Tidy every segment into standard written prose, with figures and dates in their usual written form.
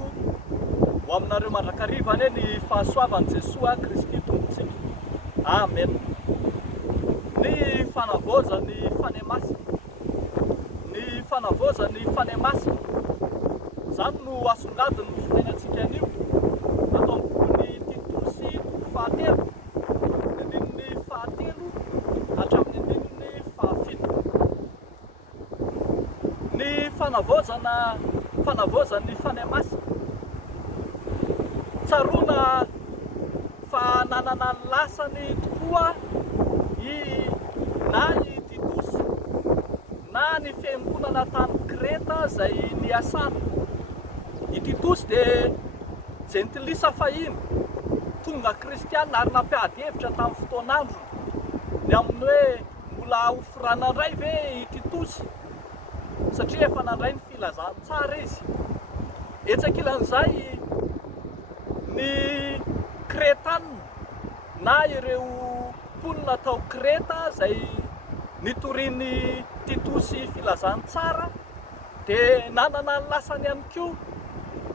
tompoko ho aminareo mandrakarivany ny fahasoavan'i Jesoa Kristy tompontsika. Amen. Ny fanavaozany fanemasina, ny fanavaozany fanemasina, zany no asongadiny ny fiainantsika anio atao ambony Titosy fahatelo, andininy fahatelo hatramin'ny andininy fahafito. Ny fanavaozany fanemasina, tsaroana fa nanana ny lasany tokoa na i Titosy na ny fiangonana tany Kreta zay niasana. I Titosy dia jentilisa fahiny tonga kristianina ary nampiady hevitra tamin'ny fotoanandro ny amin'ny hoe mbola hofirana indray ve i Titosy satria efa nandray ny filazany tsara izy. Etsakilan'izay ny Kretanina na ireo mponina tao Kreta zay nitoriany Titosy filazany tsara dia nanana ny lasany ihany koa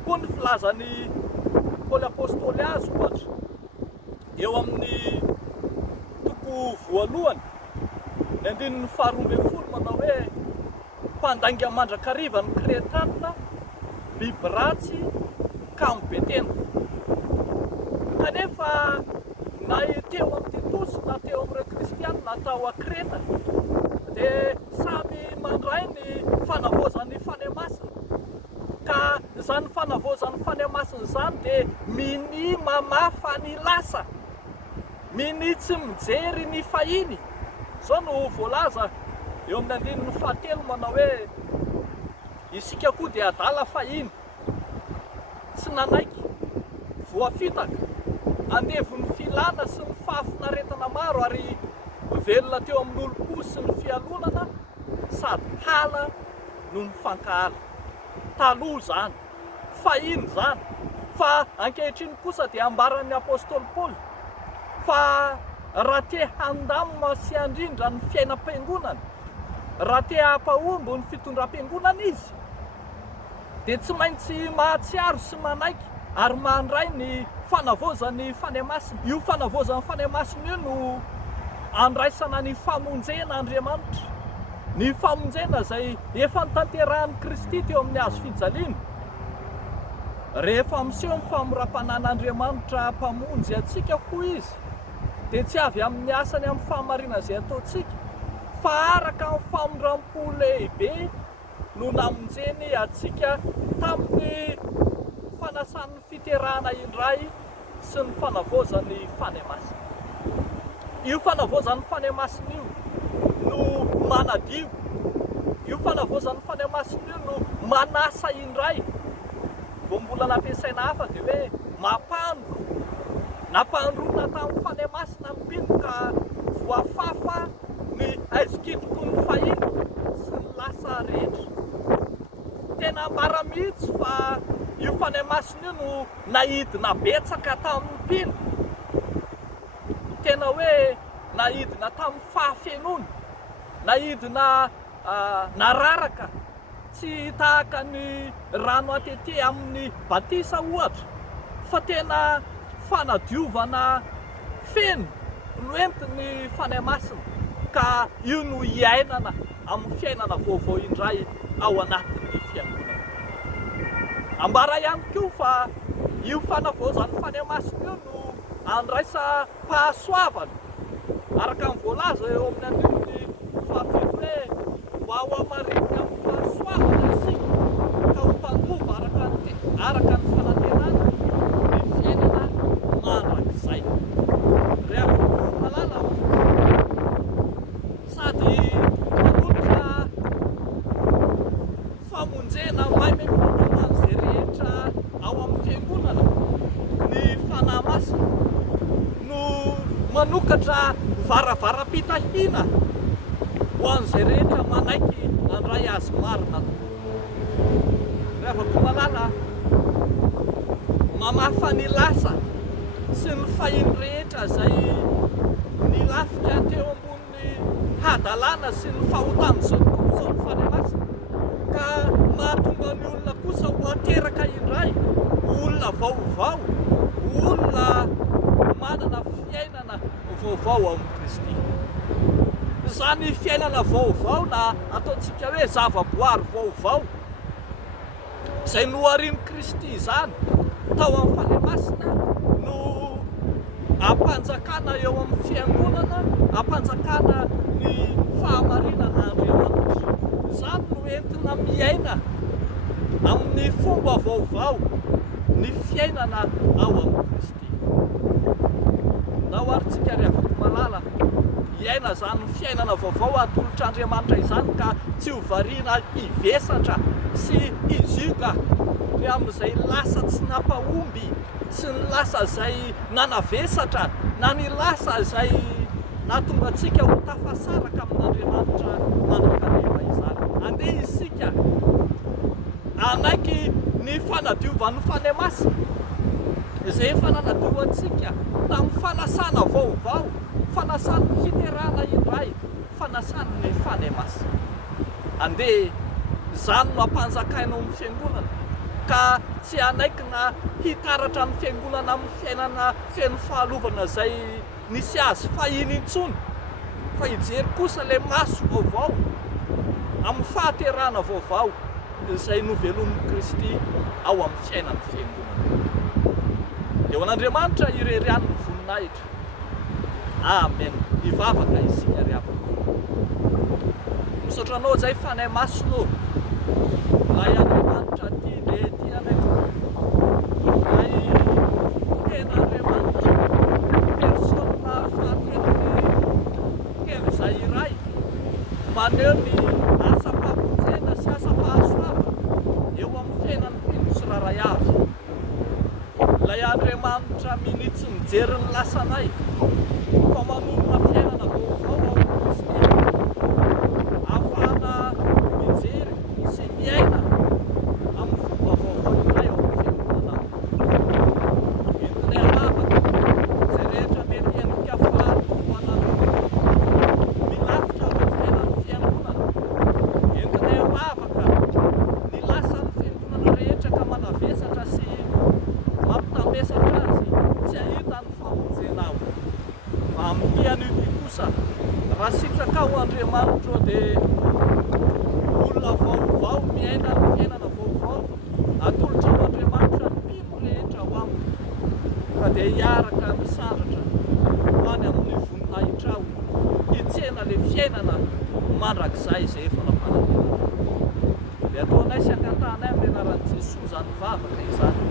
koa ny filazany Paoly apôstôly azy ohatra eo amin'ny toko voalohany ny andinin'ny faharoa ambin'ny folo manao hoe mpandainga mandrakariva ny Kretanina biby ratsy kamo be tena. Kanefa na teo amin'ny Titosy na teo amin'ireo kristianina tao a Kreta dia samy mandray ny fanavaozany fanemasina, ka zany fanavaozany fanemasina zany dia mini mamafa ny lasa, mini tsy mijery ny fahiny. Zao no voalaza eo amin'ny andininy fahatelo manao hoe isika koa dia adala fahiny, tsy nanaiky, voafitaka, andevon'ny filana sy ny fahafinaretana maro ary velona teo amin'ny olo-po sy ny fialonana sady hala no ny fankahala. Taloha zany, fahiny zany, fa ankehitriny kosa dia ambaran'ny apôstôly Paoly fa raha te handamina sy handrindra ny fiainam-piangonana, raha te hampahomby ny fitondram-piangonana izy dia tsy maintsy mahatsiaro sy manaiky ary mandray ny fanavaozany fanemasina. Io fanavaozany fanemasina io no andraisana ny famonjena Andriamanitra, ny famonjena zay efa nitanterahan'i Kristy teo amin'ny hazo fijaliana. Rehefa miseho ny famoram-panan'Andriamanitra mpamonjy atsika koa izy dia tsy avy amin'ny asany amin'ny fahamarinana izay ataontsika fa araka amin'ny famondram-po lehibe no namonjeny atsika tamin'ny fanasan'ny fiterahana indray sy ny fanavaozany fanemasina. Io fanavaozany fanemasina io no manadio, io fanavaozany fanemasina io no manasa indray. Vao mbola nampiasaina hafa dia hoe mampandro, nampandrona tamin'ny fanemasina ny mpino ka voafafa ny aizokitroko ny fahiny sy ny lasa rehetra. Tena mbara mihitsy fa io fanemasina io no nahidina betsaka tamin'ny mpino, tena hoe nahidina tamin'ny fahafenona, nahidina nararaka, tsy tahaka ny rano atete amin'ny batisa ohatra, fa tena fanadiovana feno no entiny fanemasina, ka io no iainana amin'ny fiainana vaovao indray ao anatin'ny fiangonana. Ambara ihany koa fa io fanavaozany fanemasina io no andraisa fahasoavana araka ny voalaza eo amin'ny andininy fahafito hoe ho ao amarinina amin'ny fahasoavana isika ka ho mpandova araka ny fanatenana ny fiainana mandrakizay. Rehefa malala sady manolotra famonjena maimaimpotona izay rehetra ao amin'ny fiangonana, ny fanahy masina no manokatra varavaram-pitahina ho an'izay rehetra manaiky handray azy marina. Rehefa koa malala mamafa ny lasa sy ny fahiny rehetra zay nilafika teo ambony hadalana sy ny fahotan'izao tokoa izao ny fanemasina, ka mahatonga ny olona kosa ho ateraka indray fiainana vaovao, olona manana fiainana vaovao amin'ny Kristy. Zany fiainana vaovao na ataontsika hoe zavaboary vaovao izay noharian'i Kristy zany tao amin'ny fanemasina no ampanjakana eo amin'ny fiangonana, ampanjakana ny fahamarinana Andriamanitra. Zany no entina miaina amin'ny fomba vaovao ny fiainana ao amin'ny Kristy. Na oharintsika ry afaka malala, iaina zany fiainana vaovao atolotr'Andriamanitra izany ka tsy ho variana hivesatra sy hiziaka ny amin'izay lasa tsy nampahomby sy ny lasa izay nanavesatra na ny lasa izay nahatonga antsika ho tafasaraka amin'Andriamanitra mandrakariva izany. Andeha isika anaiky ny fanadiovan'ny fanemasina izay efa nanadio antsika tamin'ny fanasana vaovao, fanasana fiterana indray, fanasana ny fanemasina. Andeha izany no ampanjakaina amin'ny fiangonana ka tsy anaiky na hitaratra ny fiangonana amin'ny fiainana feno fahalovana izay nisy azy fahiny intsony, fa hijery kosa le maso vaovao amin'ny fahaterana vaovao izay novelomin'i Kristy ao amin'ny fiainan'ny fiangonana. Eo an'Andriamanitra irerian'ny voninahitra. Amen. Hivavaka isika ry havana. Misaotra anao izay fanahy masonao. Lay Andriamanitra ty le tianay. Lay ten'Andriamanitra. Persona fahatenany kely izay iray. Maneho ny asa-pamonjena sy asa-pahasoavana eo amin'ny fiainan'ny mpino sy raray avy. Lay Andriamanitra minitsy mijery ny lasanay fa manomana fiainana vaovao ao amin'ny Kristy, ahafahana mijery sy miaina amin'ny fomba vaovao iray ao amin'ny fiangonana. Entinay havaka izay rehetra mety endrika fahatovana milavitra ao amin'ny fiainan'ny fiangonana. Entinay havaka ny lasan'ny fiangonana rehetra ka manavesatra sy mampitambesatra azy tsy ahita ny famonjena ao. Amin'ny an'ity kosa raha sitraka ho Andriamanitra dia olona vaovao miaina ny fiainana vaovao, atolotra ho Andriamanitra ny mpino rehetra ho aminy ka dia hiaraka misandratra ho any amin'ny voninahitra ao hitsena le fiainana mandrakizay izay efa nampanantena. Dia ataonay sy angatanay amin'ny anaran'i Jesosy zany vavaka izany.